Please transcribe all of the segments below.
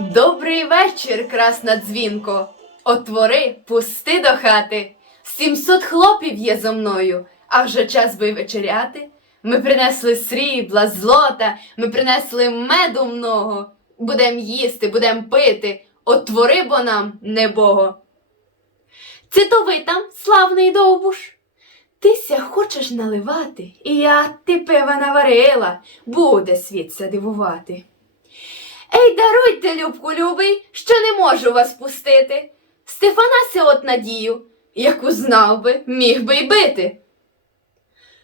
Добрий вечір, красна дзвінко. Отвори, пусти до хати. Сімсот хлопів є зо мною, а вже час би вечеряти. Ми принесли срібла, злота, ми принесли меду много. Будем їсти, будем пити. Отвори бо нам, небого. Це то ви там, славний довбуш? Тися хочеш наливати, і я ти пива наварила, буде світся дивувати. Ей, даруйте, Любку любий, що не можу вас пустити. Стефанася от надію, яку знав би, міг би й бити.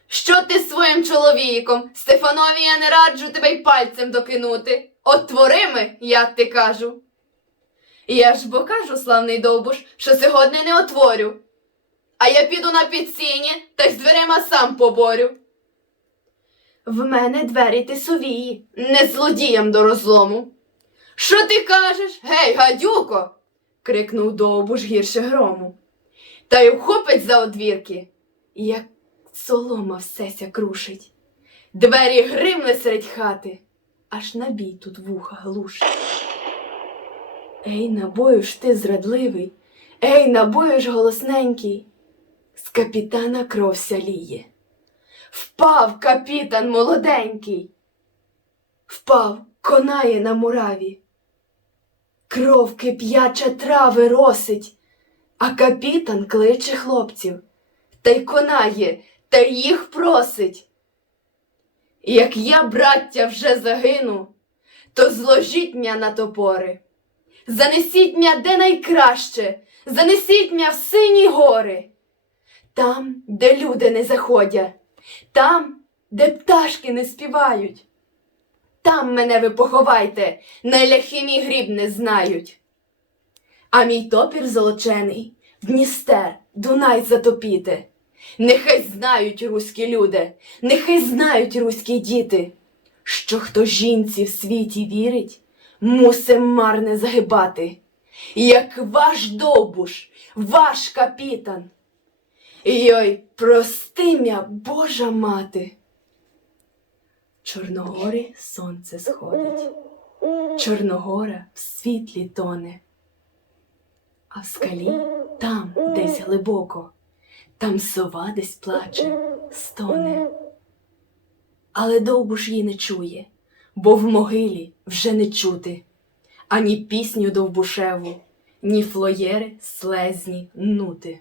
Що ти своїм чоловіком? Стефанові я не раджу тебе й пальцем докинути. Отвори ми, я ти кажу. Я ж бо кажу, славний довбуш, що сьогодні не отворю. А я піду на підсіні та й з дверима сам поборю. В мене двері тисовії, не злодіям до розлому. Що ти кажеш? Гей, гадюко. крикнув довбуш гірше грому. Та й вхопить за одвірки, як солома всеся крушить. Двері гримли серед хати, аж набій тут вуха глушить. Ей, набою ж ти зрадливий, ей, набою ж голосненький, з капітана кров сяліє. Впав капітан молоденький, впав, конає на мураві. Кров кип'яча трави росить, а капітан кличе хлопців, та й конає, та їх просить. Як я, браття, вже загину, то зложіть м'я на топори. Занесіть м'я де найкраще, занесіть м'я в сині гори. Там, де люди не заходять, там, де пташки не співають. Там мене ви поховайте, на ляхи мій гріб не знають. А мій топір золочений, в Дністер, Дунай затопіте. Нехай знають руські люди, нехай знають руські діти, що хто жінці в світі вірить, мусим марне загибати, як ваш довбуш, ваш капітан. Йой, прости мя, Божа мати. Чорногорі сонце сходить, Чорногора в світлі тоне, а в скалі там, десь глибоко, там сова десь плаче, стоне. Але довбуш її не чує, бо в могилі вже не чути ані пісню довбушеву, ні флоєри слезні нути.